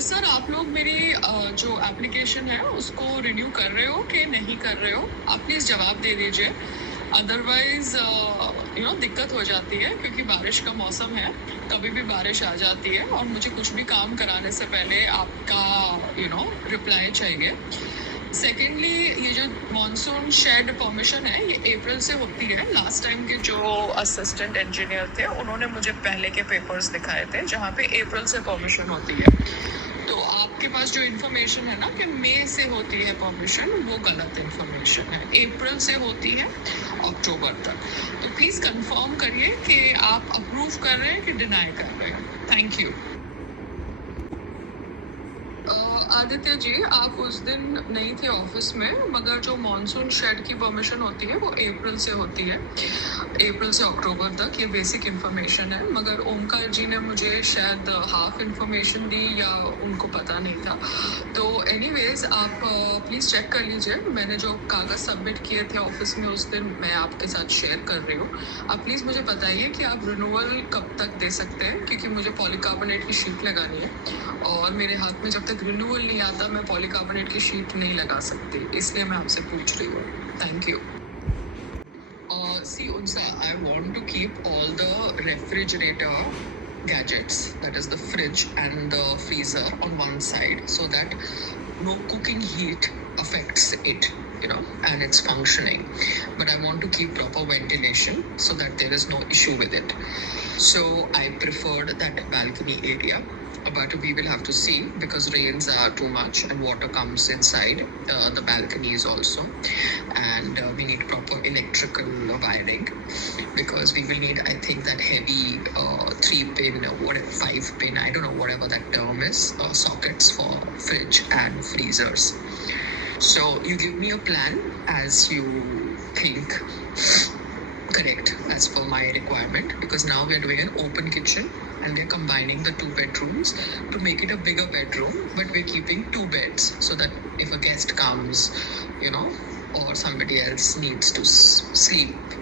Sir आप लोग मेरी जो एप्लीकेशन है उसको रिन्यू कर रहे हो कि नहीं कर रहे हो? आप प्लीज़ जवाब दे दीजिए। अदरवाइज दिक्कत हो जाती है क्योंकि बारिश का मौसम है, कभी भी बारिश आ जाती है और मुझे कुछ भी काम कराने से पहले आपका रिप्लाई चाहिए। सेकेंडली, ये जो मॉनसून शेड परमिशन है ये अप्रैल से होती है। लास्ट टाइम के जो असिस्टेंट इंजीनियर थे उन्होंने मुझे पहले के पेपर्स दिखाए थे जहाँ पे अप्रैल से परमिशन होती है। तो आपके पास जो इन्फॉर्मेशन है ना कि मई से होती है परमिशन, वो गलत इन्फॉर्मेशन है। अप्रैल से होती है अक्टूबर तक। तो प्लीज़ कंफर्म करिए कि आप अप्रूव कर रहे हैं कि डिनाई कर रहे हैं। Thank you. आदित्य जी, आप उस दिन नहीं थे ऑफिस में, मगर जो मॉनसून शेड की परमिशन होती है वो अप्रैल से होती है, अप्रैल से अक्टूबर तक। ये बेसिक इन्फॉर्मेशन है, मगर ओमकार जी ने मुझे शायद हाफ इन्फॉर्मेशन दी या उनको पता नहीं था। तो एनीवेज आप प्लीज़ चेक कर लीजिए। मैंने जो कागज़ सबमिट किए थे ऑफिस में उस दिन मैं आपके साथ शेयर कर रही हूँ। आप प्लीज़ मुझे बताइए कि आप रिन्यूअल कब तक दे सकते हैं, क्योंकि मुझे पॉलीकार्बोनेट की शीट लगानी है और मेरे हाथ में जब तक रिन्यूअल नहीं आता मैं पॉलीकार्बोनेट की शीट नहीं लगा सकती, इसलिए मैं आपसे पूछ रही हूँ। Thank you. See, Unsa, I want to keep all the refrigerator gadgets, that is the fridge and the freezer, on one side so that no cooking heat affects it, and it's functioning. But I want to keep proper ventilation so that there is no issue with it. So I preferred that balcony area. But we will have to see because rains are too much and water comes inside the balconies also, and we need proper electrical wiring because we will need, I think, that heavy 3-pin or whatever, 5-pin, I don't know, whatever that term is, sockets for fridge and freezers. So you give me a plan as you think correct as per my requirement, because now we are doing an open kitchen and we're combining the 2 bedrooms to make it a bigger bedroom, but we're keeping 2 beds so that if a guest comes, or somebody else needs to sleep,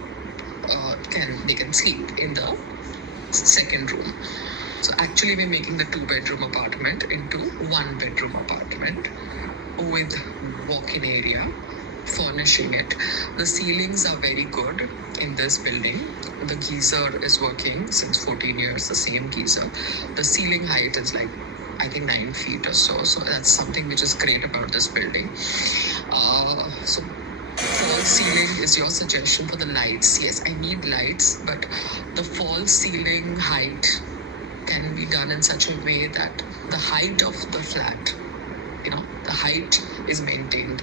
they can sleep in the second room. So actually we're making the 2-bedroom apartment into 1-bedroom apartment with walk-in area, furnishing it. The ceilings are very good in this building. The geyser is working since 14 years, the same geyser. The ceiling height is like, I think, 9 feet or so. So that's something which is great about this building. So false ceiling is your suggestion for the lights. Yes, I need lights, but the false ceiling height can be done in such a way that the height of the flat, the height is maintained,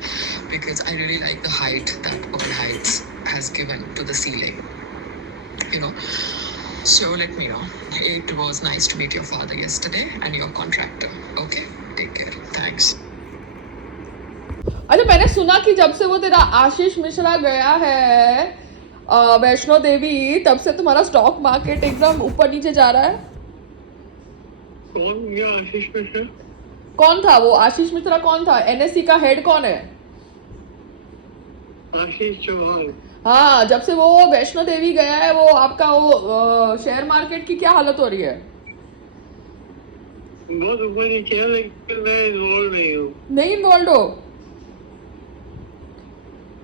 because I really like the height that Pearl Heights has given to the ceiling. So let me know. It was nice to meet your father yesterday and your contractor. Okay, take care. Thanks. अच्छा, मैंने सुना कि जब से वो तेरा आशीष मिश्रा गया है वैष्णो देवी, तब से तुम्हारा स्टॉक मार्केट एकदम ऊपर नीचे जा रहा है। कौन गया आशीष मिश्रा? कौन था वो आशीष मिश्रा? कौन था? एनएससी का हेड कौन है? आशीष चौहान। हाँ, जब से वो वैष्णो देवी गया है, वो आपका वो शेयर मार्केट की क्या हालत हो रही है? बहुत ऊपर नीचे है, लेकिन मैं इन्वॉल्व नहीं हूँ। नहीं इन्वॉल्व हो?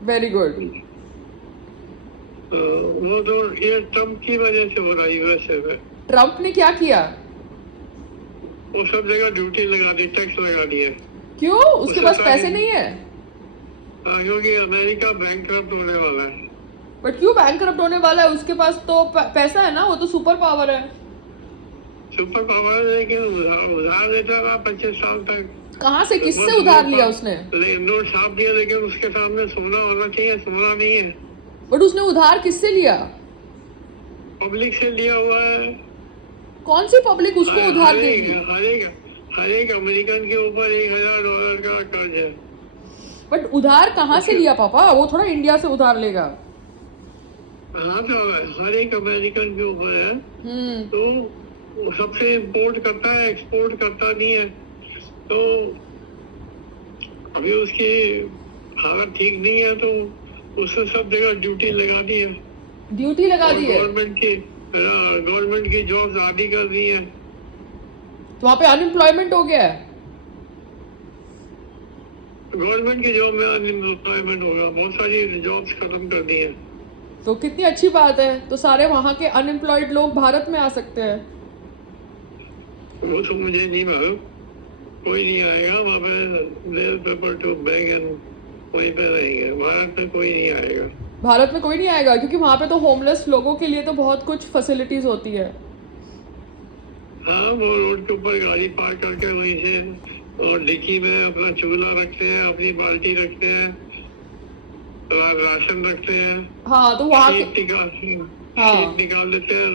Very good. वो तो ये ट्रम्प की वजह से हो रहा है यूएसए में। ट्रम्प ने क्या किया? वो सब जगह ड्यूटी लगा दी, टैक्स लगा दिया। क्यों? उसके पास पैसे नहीं है? क्योंकि अमेरिका बैंकरप्ट होने वाला है। बट क्यों बैंकरप्ट होने वाला है? उसके पास तो पैसा है ना, वो तो सुपर पावर है। सुपर पावर है, लेकिन उधार देता रहा 25 साल तक। कहाँ से, किससे उधार लिया उसने? नोट छाप दिया, लेकिन उसके सामने सोना होना चाहिए, सोना नहीं है। बट उसने उधार किससे लिया? पब्लिक से लिया हुआ है। कौन सी पब्लिक उसको उधार देगी? हर एक अमेरिकन के ऊपर $1000 का कर्ज है। बट उधार कहाँ से लिया पापा? वो थोड़ा इंडिया से उधार लेगा। हाँ, तो हर एक अमेरिकन के ऊपर है। तो सबसे इम्पोर्ट करता है, एक्सपोर्ट करता नहीं है। तो अभी उसकी हालत ठीक नहीं है, तो उसने सब जगह ड्यूटी लगा दी है। ड्यूटी लगा दी है? गवर्नमेंट की जॉब्स आधी कर दी है। तो वहाँ पे अनएम्प्लॉयमेंट हो गया है। गवर्नमेंट की जॉब में अनएम्प्लॉयमेंट होगा, बहुत सारी जॉब्स खत्म कर दी हैं। तो कितनी अच्छी बात है, तो सारे वहाँ के अनएम्प्लॉयड लोग भारत में आ सकते हैं। वो तो मुझे नहीं मालूम, कोई नहीं आएगा वहाँ पे, लेव पेपर टू बैग एंड वहीं पे रहेंगे। भारत में कोई नहीं आएगा। भारत में कोई नहीं आएगा क्योंकि वहाँ पे तो होमलेस लोगों के लिए तो बहुत कुछ फैसिलिटीज होती है। हाँ, वो रोड के ऊपर गाड़ी पार्क करके वहीं से और डिक्की में अपना चूल्हा रखते हैं, अपनी बाल्टी रखते हैं, राशन रखते हैं। हाँ, तो वहाँ के शीट निकाल लेते हैं,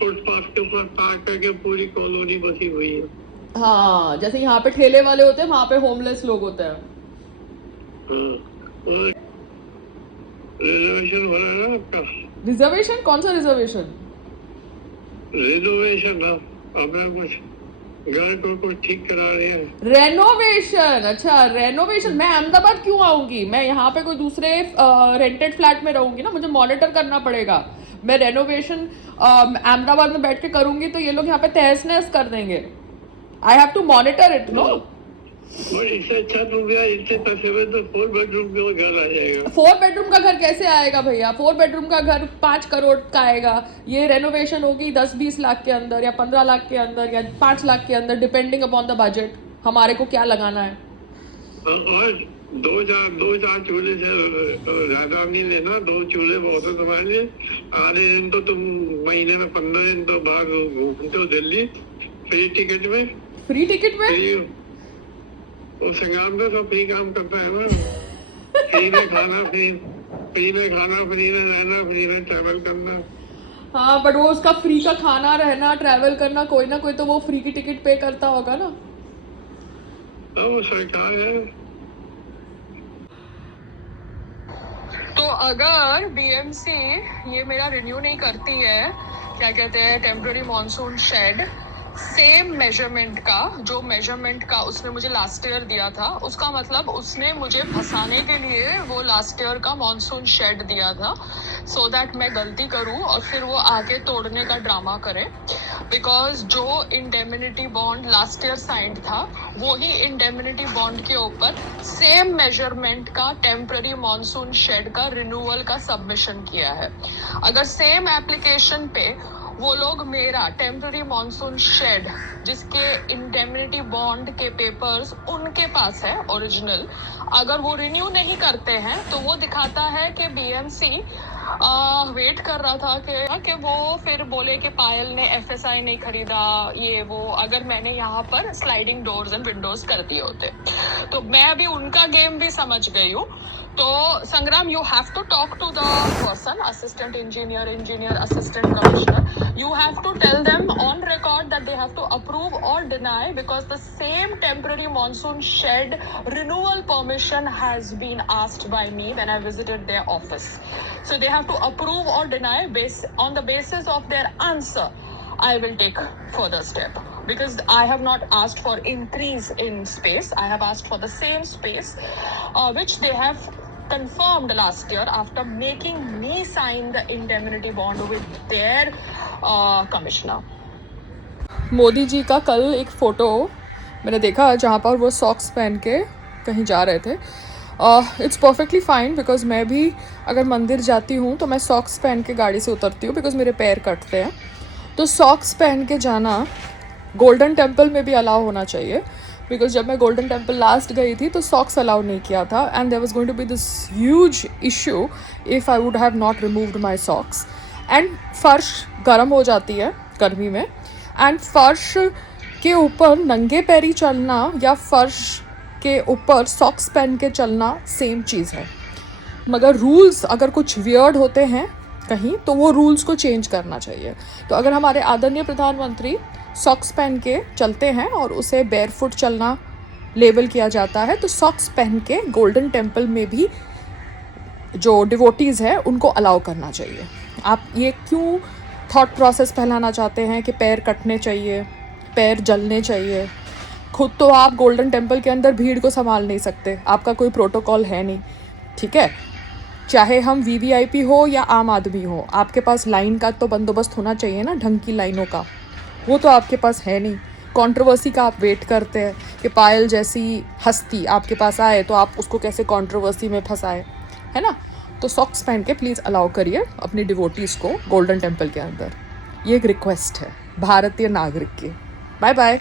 फुटपाथ के ऊपर पार्क करके पूरी कॉलोनी बसी हुई है। हाँ, जैसे यहाँ पे ठेले वाले होते हैं, वहाँ पे होमलेस लोग होते हैं। हाँ, रिजर्वेशन हो रहा है ना आपका? रिजर्वेशन? कौन सा रिजर्वेशन? रिनोवेशन ना, अपना कुछ घर को कुछ ठीक करा रहे हैं। रेनोवेशन? अच्छा, रेनोवेशन। मैं अहमदाबाद क्यों आऊंगी? मैं यहाँ पे कोई दूसरे रेंटेड फ्लैट में रहूंगी ना, मुझे मॉनिटर करना पड़ेगा। मैं रेनोवेशन अहमदाबाद में बैठ के करूंगी तो ये लोग यहाँ पे तहस नहस कर देंगे। I have to monitor it, no? और इससे अच्छा तुम यार, इससे पैसे में तो 4 बेडरूम का घर आ जाएगा। 4 बेडरूम का घर कैसे आएगा भैया? 4 बेडरूम का घर 5 करोड़ का आएगा। ये रेनोवेशन होगी 10-20 लाख के अंदर, या 15 लाख के अंदर, या 5 लाख के अंदर, डिपेंडिंग अपॉन द बजट। हमारे को क्या लगाना है? और 2-4 चूल्हे से ज्यादा नहीं लेना, 2 चूल्हे बहुत है तुम्हारे लिए। आधे दिन तो तुम महीने में 15 दिन तो बाहर घूमते हो दिल्ली, फ्री टिकट में। फ्री टिकट में? वो संग्राम तो फ्री काम करता है ना, फ्री में खाना, फ्री में रहना, फ्री में ट्रैवल करना। हाँ, बट वो उसका फ्री का खाना, रहना, ट्रैवल करना, कोई ना कोई तो वो फ्री की टिकट पे करता होगा ना। वो सरकार है। तो अगर बीएमसी ये मेरा रिन्यू नहीं करती है, क्या कहते हैं, temporary monsoon shed, same measurement का, जो मेजरमेंट का उसने मुझे लास्ट ईयर दिया था, उसका मतलब उसने मुझे फंसाने के लिए वो लास्ट ईयर का मॉनसून शेड दिया था, सो दैट मैं गलती करूं और फिर वो आगे तोड़ने का ड्रामा करे। बिकॉज जो indemnity bond last year signed था, वो ही इंडेमिनिटी बॉन्ड के ऊपर सेम मेजरमेंट का टेम्पररी मॉनसून शेड का रिन्यूअल का सबमिशन किया है। अगर सेम एप्लीकेशन पे वो लोग मेरा टेम्पररी मॉनसून शेड, जिसके इंडेमिनिटी बॉन्ड के पेपर्स उनके पास है ओरिजिनल, अगर वो रिन्यू नहीं करते हैं तो वो दिखाता है कि बीएमसी वेट कर रहा था कि वो फिर बोले कि पायल ने एफएसआई नहीं खरीदा, ये वो, अगर मैंने यहाँ पर स्लाइडिंग डोर्स एंड विंडोज कर दिए होते। तो मैं अभी उनका गेम भी समझ गई हूँ। तो संग्राम, you have to talk to the person, assistant engineer, assistant commissioner. You have to tell them on record that they have to approve or deny, because the same temporary monsoon shed renewal permission has been asked by me when I visited their office. So they have to approve or deny on the basis of their answer. I will take further step, because I have not asked for increase in space. I have asked for the same space, which they have confirmed last year after making me sign the indemnity bond with their commissioner. Modi ji का कल एक photo मैंने देखा जहाँ पर वो socks पहन के कहीं जा रहे थे। इट्स परफेक्टली फाइन, बिकॉज मैं भी अगर मंदिर जाती हूँ तो मैं सॉक्स पहन के गाड़ी से उतरती हूँ, बिकॉज मेरे पैर कटते हैं। तो सॉक्स पहन के जाना गोल्डन टेम्पल में भी अलाउ होना चाहिए, बिकॉज जब मैं गोल्डन टेम्पल लास्ट गई थी तो सॉक्स अलाउ नहीं किया था, and there was going to be this huge issue if I would have not removed my socks. And फर्श गर्म हो जाती है गर्मी में, एंड फर्श के ऊपर नंगे पैरी चलना या फर्श के ऊपर सॉक्स पहन के चलना सेम चीज़ है। मगर रूल्स अगर कुछ वियर्ड होते हैं कहीं, तो वो रूल्स को चेंज करना चाहिए। तो अगर हमारे आदरणीय प्रधानमंत्री सॉक्स पहन के चलते हैं और उसे बेयरफुट चलना लेबल किया जाता है, तो सॉक्स पहन के गोल्डन टेम्पल में भी जो डिवोटीज़ हैं उनको अलाउ करना चाहिए। आप ये क्यों थॉट प्रोसेस फैलाना चाहते हैं कि पैर कटने चाहिए, पैर जलने चाहिए? खुद तो आप गोल्डन टेम्पल के अंदर भीड़ को संभाल नहीं सकते, आपका कोई प्रोटोकॉल है नहीं, ठीक है? चाहे हम वीवीआईपी हो या आम आदमी हो, आपके पास लाइन का तो बंदोबस्त होना चाहिए ना, ढंग की लाइनों का। वो तो आपके पास है नहीं। कंट्रोवर्सी का आप वेट करते हैं कि पायल जैसी हस्ती आपके पास आए तो आप उसको कैसे कंट्रोवर्सी में फंसाए, है ना। तो सॉक्स पहन के प्लीज़ अलाउ करिए अपनी डिवोटीज़ को गोल्डन टेम्पल के अंदर। ये एक रिक्वेस्ट है भारतीय नागरिक की। Bye bye.